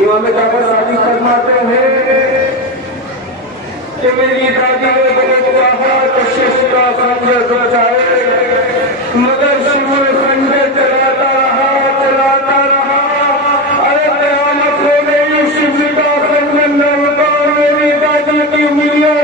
इमाम जाफर सादी फरमाते हैं कि मेरी दादी ने बहुत कहा कशिश का खंजर बचाए, मगर शुरू खंजर चलाता रहा। अरे कयामत हो गई, शिव का खंजर न रुका, मेरी दादी की उंगलियां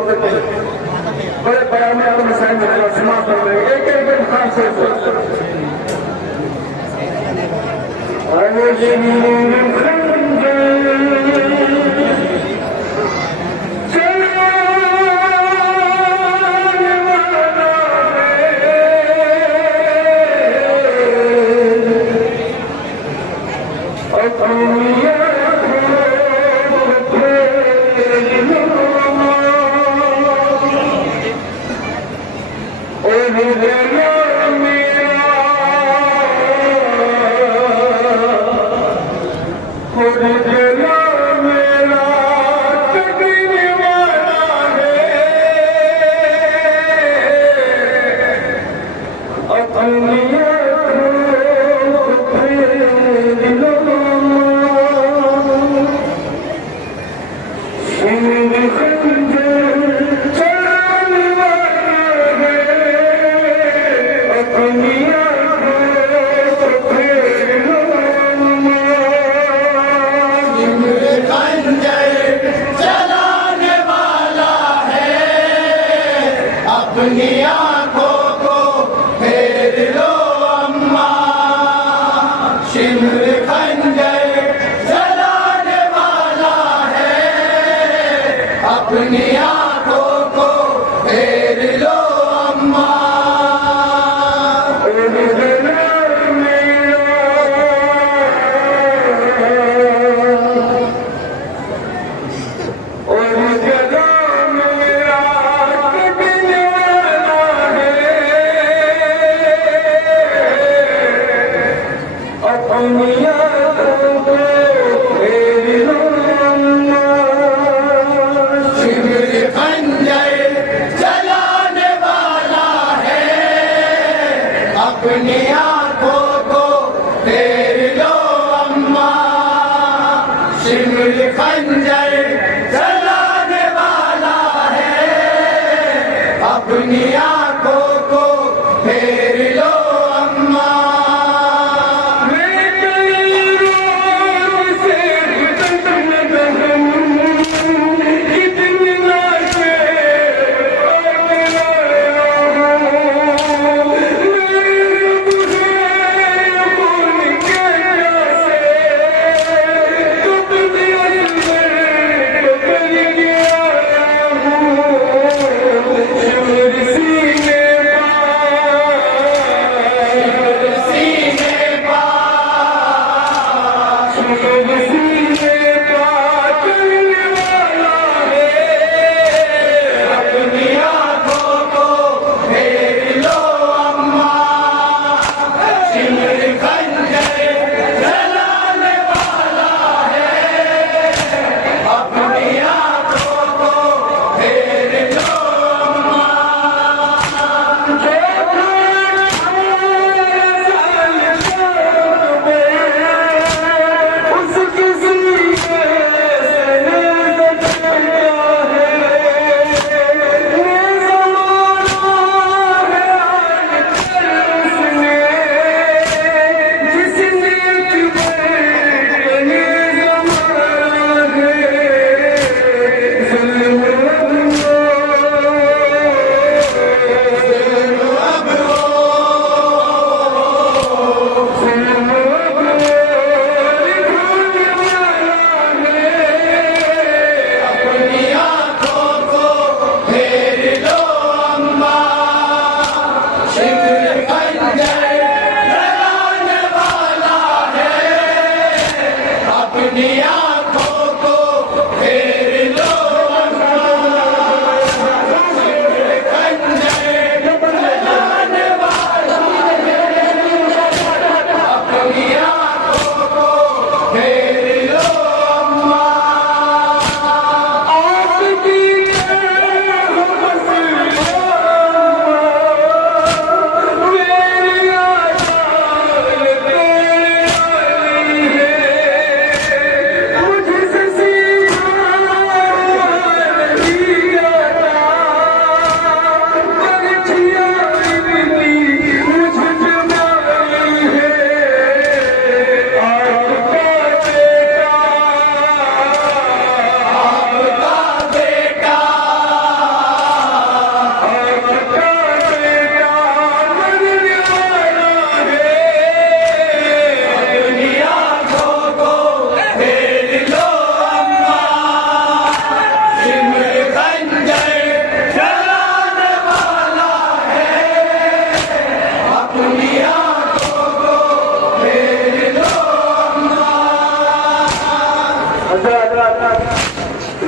कट गई। बड़े बड़ा में अपने साइड में समाप्त हो गए, एक खास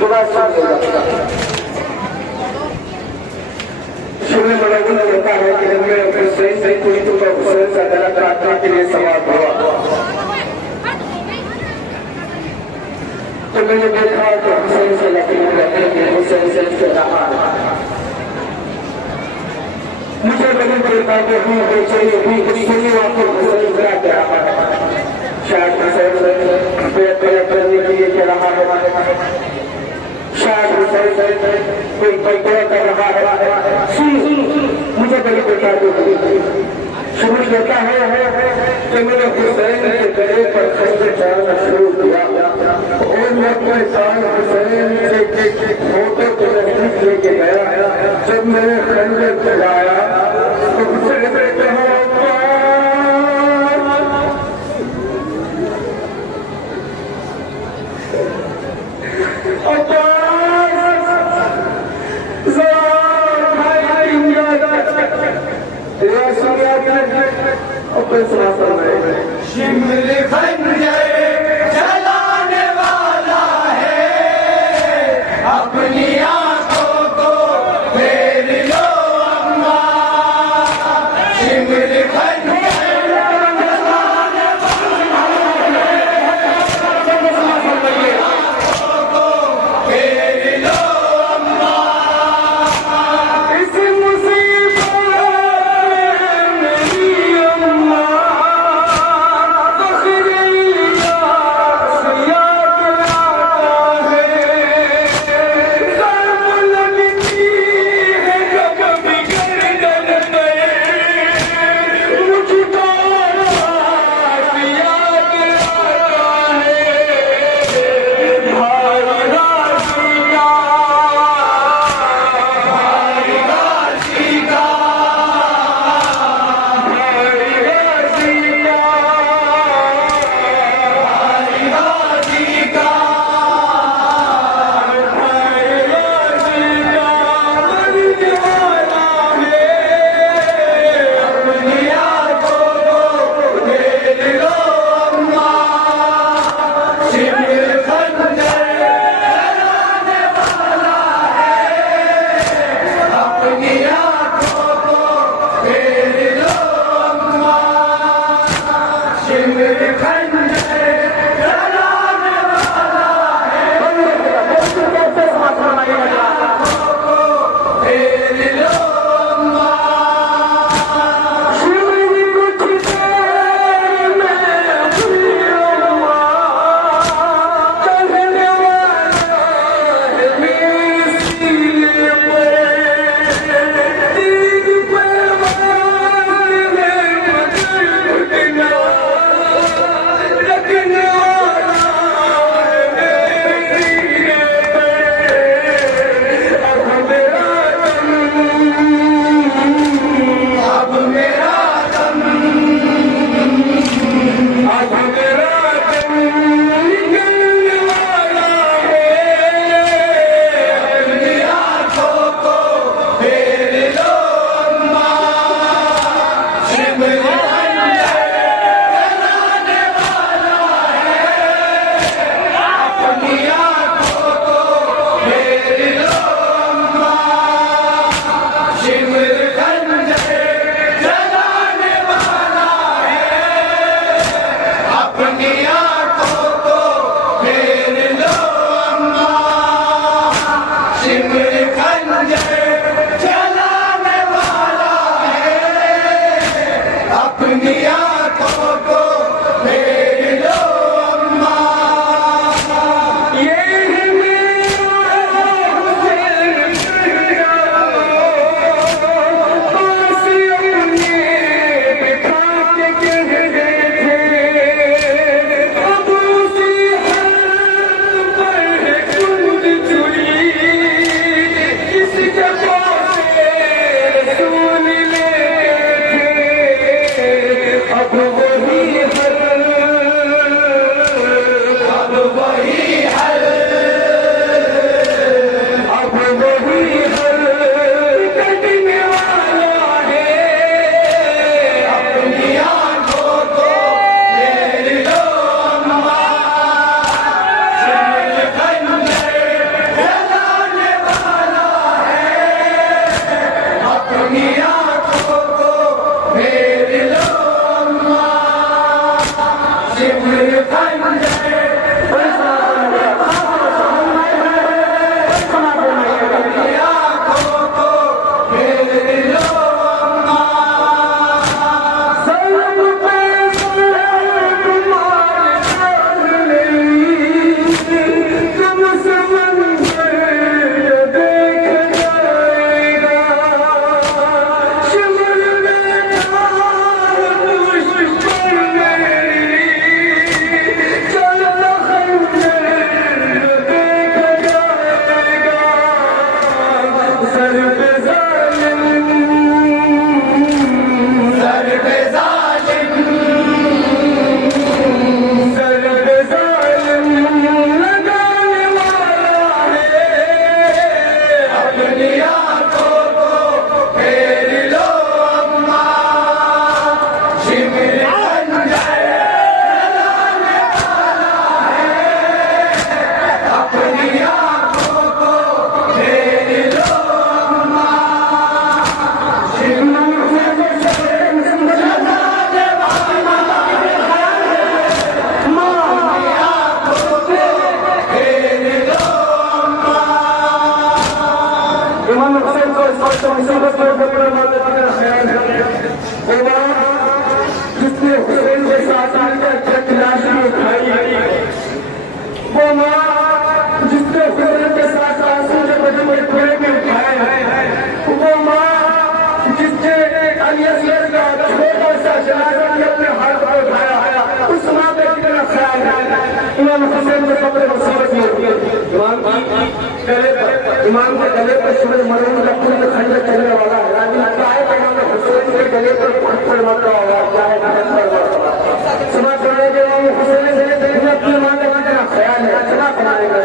दुआ सुनिएगा। शुरू में लोगों ने कहता है कि हमें अपने सही सही कोई तो हुसैन का गला काटने के लिए सवाल हुआ, तो मैंने देखा तो हुसैन से लकड़ी रखेंगे, हुसैन से रहा। मुझे लगे देता कि हम चाहिए भी सुनी वापस हुसैन से क्या रहा, शायद हुसैन से करने के लिए क्या रहा है, शायद हुसैन से कोई पैदा कर रहा है। मुझे बड़ी बेटा शुरू होता है कि मैंने हुसैन के गले पर खंजर चढ़ाना शुरू किया और मैं अपने साथ हुसैन के फोटो को नजदीक लेके गया। जब मैंने खंजर चढ़ाया तो हुसैन ने कहा शिमले खंजर जलाने वाला है, अपनी आंखों को फेर लो अम्मा। शिमले खंजर जलाने वाला है, अपनी आंखों को फेर लो अम्मा। इस मुसीबत मेरी अम्मा इमाम हुसैन को इस मुसीबत में बदला मारने का ख्याल है। जिसने हुसैन के साथ आकर लाश उठाई, वो माँ जिसने हुसैन के साथ आंसू के बजे में टुकड़े में उठाए, वो माँ जिसने अली असगर का छोटा सा जनाजा भी अपने हाथ पर उठाया, उस माँ पे कितना ख्याल है। इमाम हुसैन को सबसे मुसीबत में इमाम के गले पर सूरज मरून का पूर्ण खंड चलने वाला है। इमाम हुसैन के गले पर पत्थर मरता होगा, क्या है सुना सुनाने के इमाम हुसैन से अपनी मां का कितना ख्याल है, अच्छा बनाएगा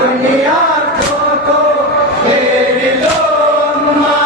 दुनिया को फेर लो अम्मा।